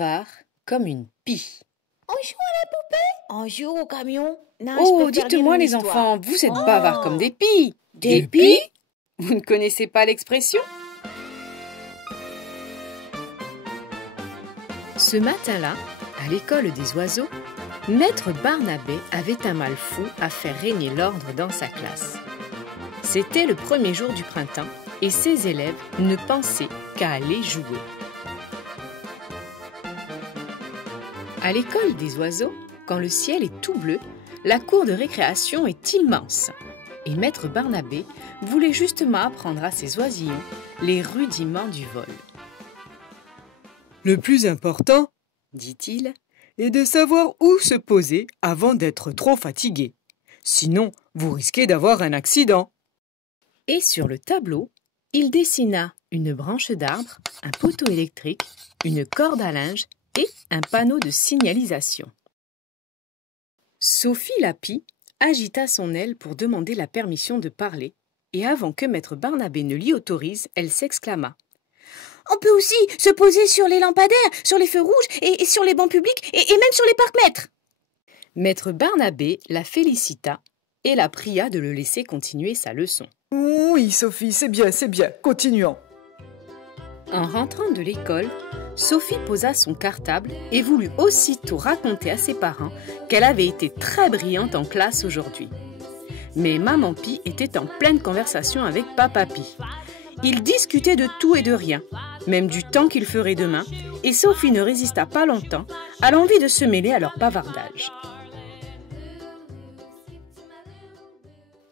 bavard comme une pie. On joue à la poupée? On joue au camion? Non, Oh, dites-moi les enfants, vous êtes bavards comme des pies. Des pies? Vous ne connaissez pas l'expression? Ce matin-là, à l'école des oiseaux, Maître Barnabé avait un mal fou à faire régner l'ordre dans sa classe. C'était le premier jour du printemps et ses élèves ne pensaient qu'à aller jouer. À l'école des oiseaux, quand le ciel est tout bleu, la cour de récréation est immense. Et Maître Barnabé voulait justement apprendre à ses oisillons les rudiments du vol. Le plus important, dit-il, est de savoir où se poser avant d'être trop fatigué. Sinon, vous risquez d'avoir un accident. Et sur le tableau, il dessina une branche d'arbre, un poteau électrique, une corde à linge et un panneau de signalisation. Sophie la pie agita son aile pour demander la permission de parler, et avant que Maître Barnabé ne l'y autorise, elle s'exclama. On peut aussi se poser sur les lampadaires, sur les feux rouges et sur les bancs publics et même sur les parcs-mètres. Maître Barnabé la félicita et la pria de le laisser continuer sa leçon. Oui, Sophie, c'est bien, continuons. En rentrant de l'école, Sophie posa son cartable et voulut aussitôt raconter à ses parents qu'elle avait été très brillante en classe aujourd'hui. Mais Maman Pie était en pleine conversation avec Papa Pie. Ils discutaient de tout et de rien, même du temps qu'il ferait demain, et Sophie ne résista pas longtemps à l'envie de se mêler à leur bavardage.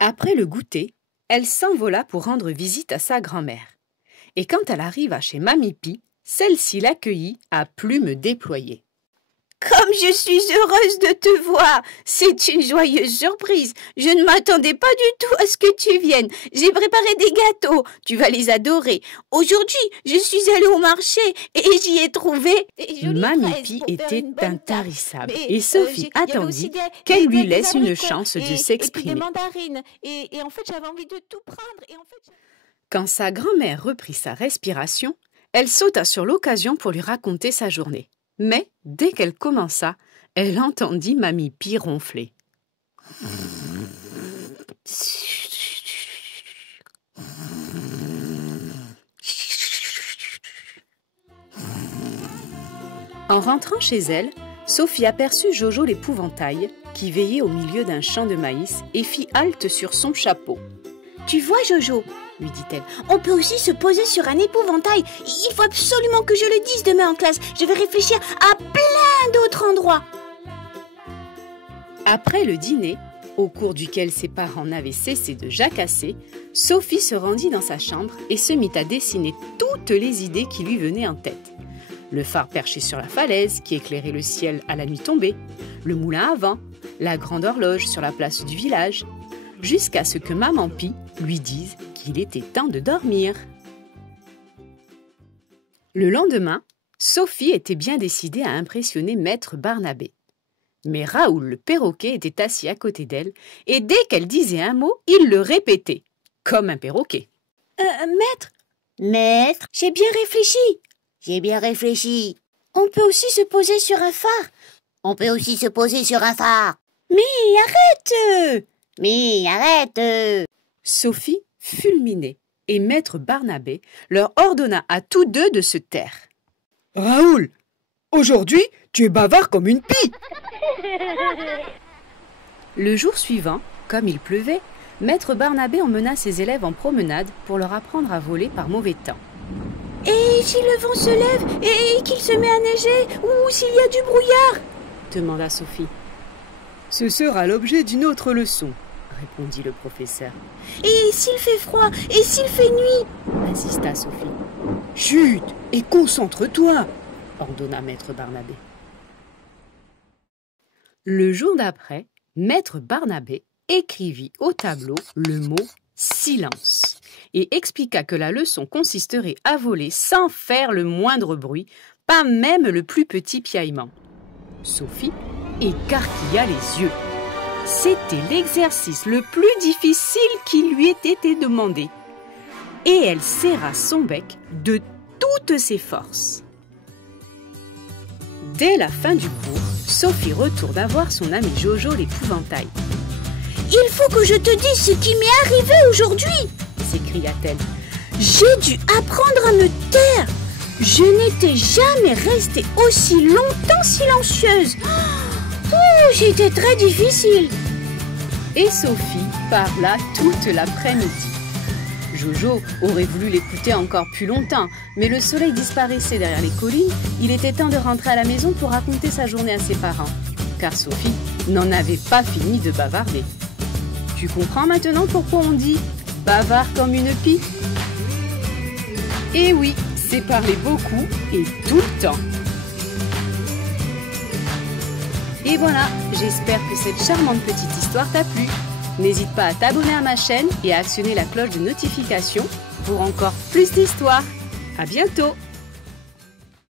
Après le goûter, elle s'envola pour rendre visite à sa grand-mère. Et quand elle arriva chez Mamie Pie, celle-ci l'accueillit à plumes déployées. Comme je suis heureuse de te voir, c'est une joyeuse surprise. Je ne m'attendais pas du tout à ce que tu viennes. J'ai préparé des gâteaux, tu vas les adorer. Aujourd'hui, je suis allée au marché et j'y ai trouvé... Mamie Pie était intarissable et Sophie attendit qu'elle lui laisse une chance de s'exprimer. Et en fait, j'avais envie de tout prendre. Quand sa grand-mère reprit sa respiration, elle sauta sur l'occasion pour lui raconter sa journée. Mais, dès qu'elle commença, elle entendit Mamie Pie ronfler. En rentrant chez elle, Sophie aperçut Jojo l'épouvantail, qui veillait au milieu d'un champ de maïs et fit halte sur son chapeau. « Tu vois, Jojo ?» lui dit-elle. « On peut aussi se poser sur un épouvantail. Il faut absolument que je le dise demain en classe. Je vais réfléchir à plein d'autres endroits. » Après le dîner, au cours duquel ses parents n'avaient cessé de jacasser, Sophie se rendit dans sa chambre et se mit à dessiner toutes les idées qui lui venaient en tête. Le phare perché sur la falaise qui éclairait le ciel à la nuit tombée, le moulin à vent, la grande horloge sur la place du village, jusqu'à ce que Maman Pie lui dise qu'il était temps de dormir. Le lendemain, Sophie était bien décidée à impressionner Maître Barnabé. Mais Raoul le perroquet était assis à côté d'elle et dès qu'elle disait un mot, il le répétait, comme un perroquet. Maître, Maître, j'ai bien réfléchi. J'ai bien réfléchi. On peut aussi se poser sur un phare. On peut aussi se poser sur un phare. Mais arrête! Mais arrête! Sophie fulminait et Maître Barnabé leur ordonna à tous deux de se taire. Raoul, aujourd'hui, tu es bavard comme une pie. Le jour suivant, comme il pleuvait, Maître Barnabé emmena ses élèves en promenade pour leur apprendre à voler par mauvais temps. Et si le vent se lève et qu'il se met à neiger ou s'il y a du brouillard? Demanda Sophie. Ce sera l'objet d'une autre leçon, répondit le professeur. Et s'il fait froid et s'il fait nuit? Insista Sophie. Chut et concentre-toi, ordonna Maître Barnabé. Le jour d'après, Maître Barnabé écrivit au tableau le mot « silence » et expliqua que la leçon consisterait à voler sans faire le moindre bruit, pas même le plus petit piaillement. Sophie écarquilla les yeux. C'était l'exercice le plus difficile qui lui ait été demandé. Et elle serra son bec de toutes ses forces. Dès la fin du cours, Sophie retourne voir son ami Jojo l'épouvantail. « Il faut que je te dise ce qui m'est arrivé aujourd'hui !» s'écria-t-elle. « J'ai dû apprendre à me taire. Je n'étais jamais restée aussi longtemps silencieuse. Oh, c'était très difficile. » Et Sophie parla toute l'après-midi. Jojo aurait voulu l'écouter encore plus longtemps, mais le soleil disparaissait derrière les collines. Il était temps de rentrer à la maison pour raconter sa journée à ses parents, car Sophie n'en avait pas fini de bavarder. Tu comprends maintenant pourquoi on dit « bavard comme une pie » ? Eh oui, c'est parler beaucoup et tout le temps. Et voilà, j'espère que cette charmante petite histoire t'a plu. N'hésite pas à t'abonner à ma chaîne et à actionner la cloche de notification pour encore plus d'histoires. À bientôt!